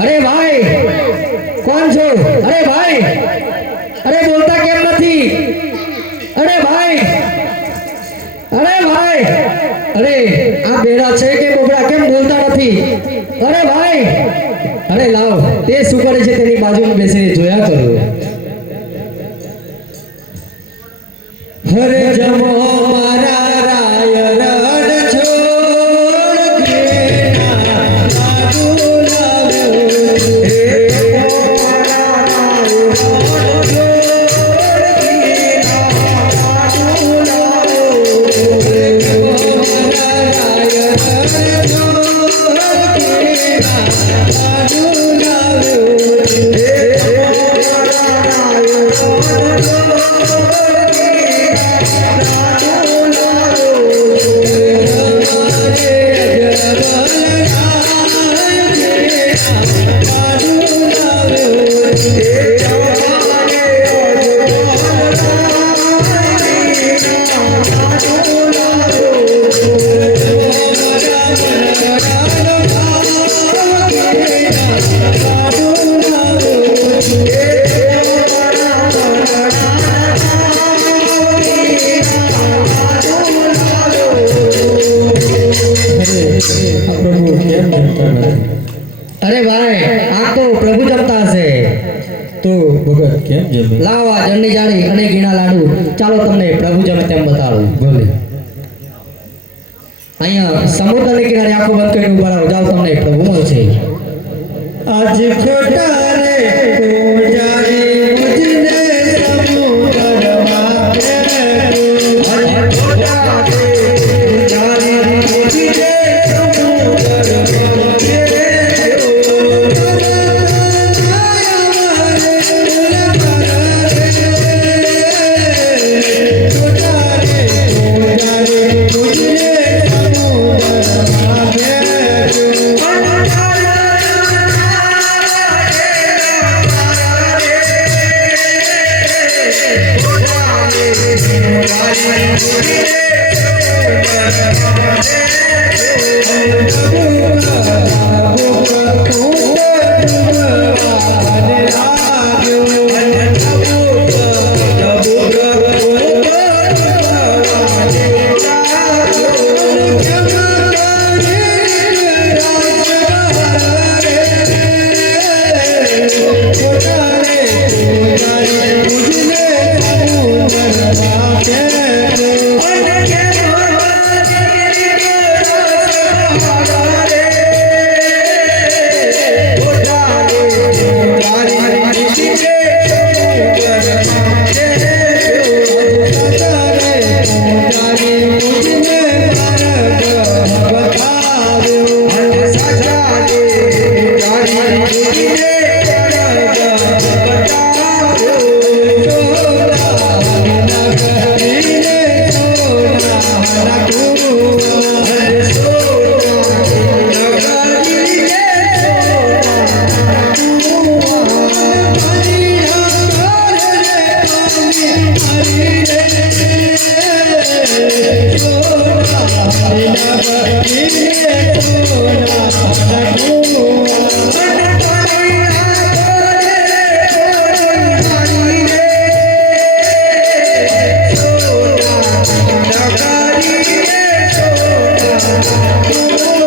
अरे भाई कौन छो? अरे भाई, अरे बोलता केम નથી? अरे भाई, अरे भाई, अरे આ બેડા છે કે બોબડા કેમ બોલતા નથી? અરે ભાઈ, અરે લાવ તે શું કરે છે તેની બાજુમાં બેસીને જોયા કરો. હરે જમો મારા રાય રણ છોડ કે अरे भाई आ तो प्रभु जमता से तो भगत केम जमे लावा जन्नी जानी अने गीणा लाडू चालो तमने प्रभु जमे तेम बताऊं बोले अहिया समुद्र ने किनारे आंखों बंद करके ऊपर आओ जाओ तमने प्रभु મળશે आज खोटा रे तू जाने मुझने समुद्र मारे आज खोटा रे तू जाने मुझने समुद्र Thank you.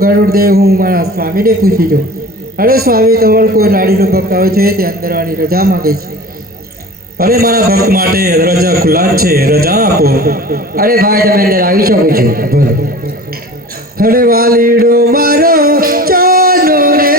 ગરુડદેવ હું મારા સ્વામીને પૂછી દઉં. અરે સ્વામી, તમારો કોઈ લાડીનો ભક્ત આવે છે તે અંદર આવવાની રજા માંગે છે. અરે મારા ભક્ત માટે રજા ખુલ્લા છે, રજા આપો. અરે ભાઈ, તમે અંદર આવી શકો છો. અરે વાલીડો મારો ચાલો રે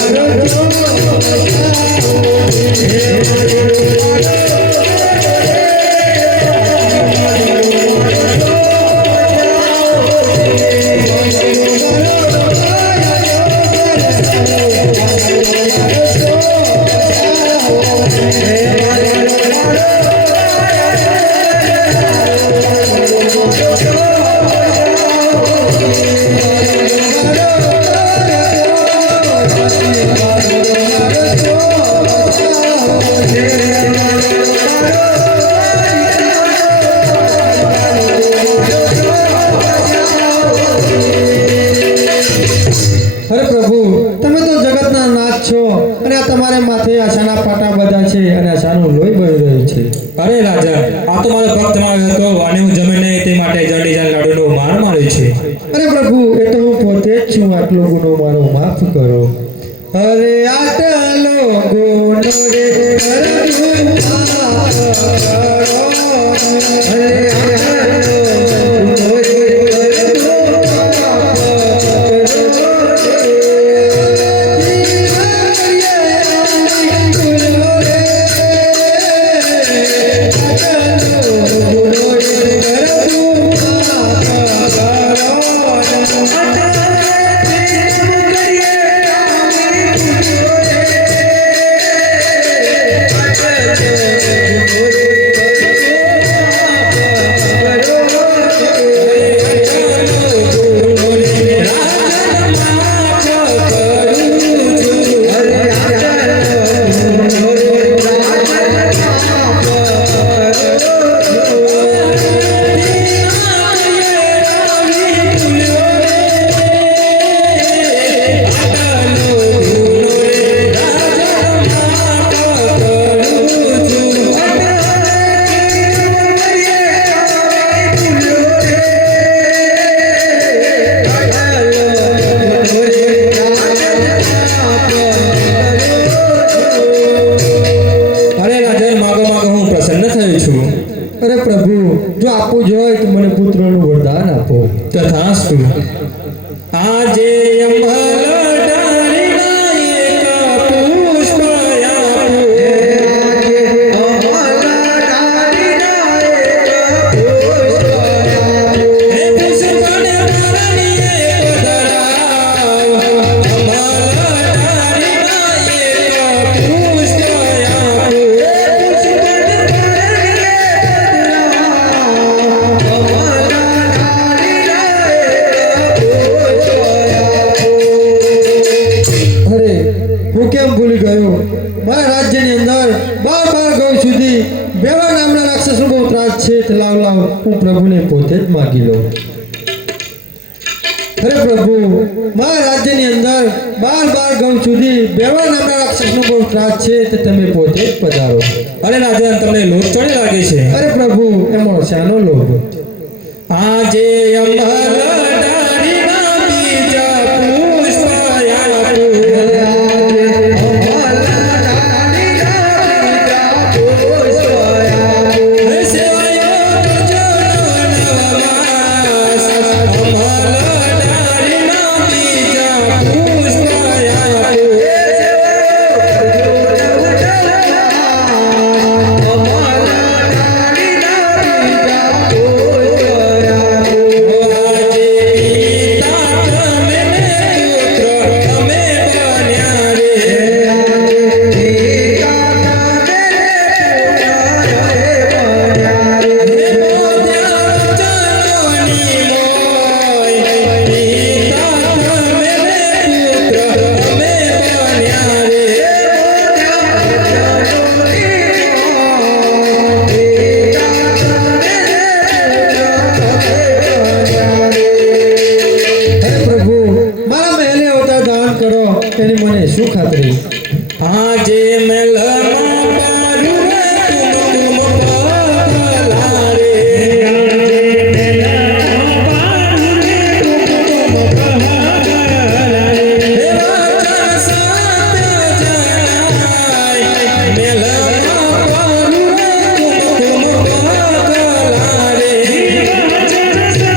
વાલીડો મારો તમારે માથે આશાના પાટા બધા છે અને આશાનું લોહી વહી રહ્યું છે. અરે રાજા, આ તો મારો ભક્ત માર્યો હતો અને હું જમે નહીં તે માટે જડીજાન લાડુનો માર માર્યો છે. અરે પ્રભુ, એ તો હું પોતે જ છું. આટલો ગુનો મારો માફ કરો. અરે આટલો ગુનો રે જો આપવું જ હોય તો મને પુત્રનું વરદાન આપો. તથાસ્તુ. આજે અમલ ડાળીના એક પુષ્પ આપું. હે પુષ્પને પરણીએ પધરાવ. અમલ ડાળીના એક પુષ્પ આપું. અરે હું કેમ ભૂલી ગયો, મારા રાજ્યની અંદર 12 ગૌ સુધી બેવા નામના રાક્ષસનો બહુ ત્રાસ છે. તો લાવ હું પ્રભુને પોતે જ માગી લઉં. અરે પ્રભુ, મારા રાજ્યની અંદર 12 ગૌ સુધી બેવા નામના રાક્ષસનો બહુ ત્રાસ છે. તો તમે પોતે જ પધારો. અરે રાજન, તમને લોભ ચડી લાગે છે. અરે પ્રભુ, એમાં શાનો લોભ? આજે અમલ ડાળીના બીજા પુષ્પ આપું. હે સેવાયો તુજનો નવમાસ. અમલ ડાળીના બીજા પુષ્પ આપું. એની મને શું ખાતરી? આજે મેલમાં પારું રે તુમ પગલારે. આજે મેલમાં પારું રે તુમ પગલારે. હે વાચન સત્ય જણાય. મેલમાં પારું રે તુમ પગલારે. વાચન સત્ય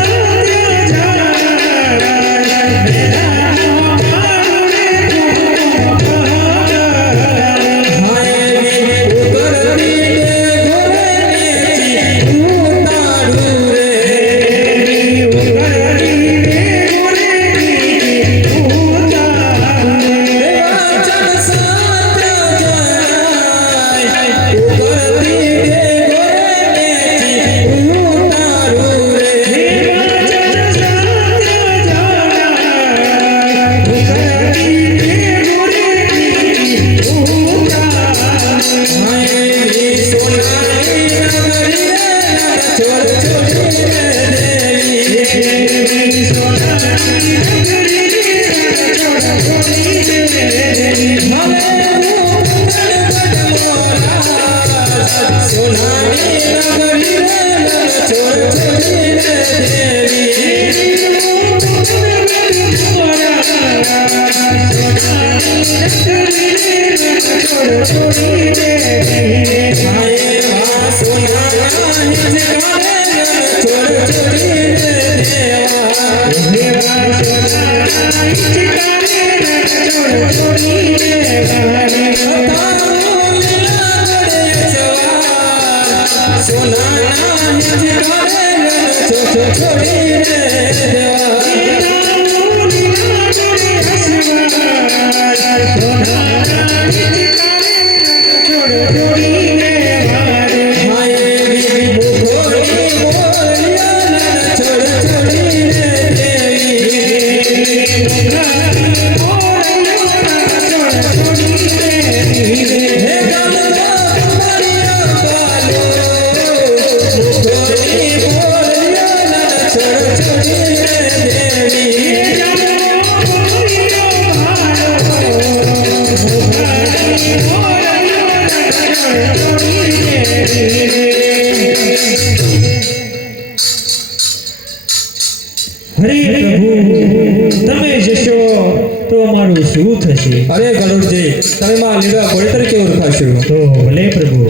શું થશે? અરે ગરુડજી, તમે મારા લીલા ઘોડે તરીકે ઓળખાશો. તો ભલે પ્રભુ.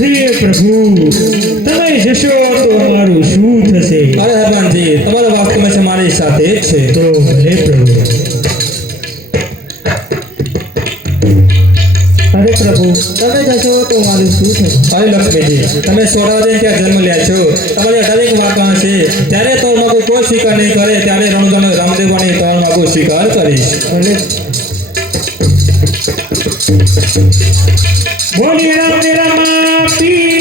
અરે પ્રભુ તમે જશો તો અમારું શું થશે? અરે હનુમાનજી તમારા વાસ્તવમાં છે મારી સાથે જ છે. તો ભલે પ્રભુ. અરે પ્રભુ તમે જશો તો મારું શું થશે? અરે લક્ષ્મીજી તમે સોડાવદે ત્યાં જન્મ લ્યા છો, તમારી દરેક વાર્તા છે ત્યારે તો માગું કોઈ સ્વીકાર નહીં કરે ત્યારે રણુજન રામદેવાની તો માગું સ્વીકાર કરીશ. અરે બોલી રામ ને રામા પીર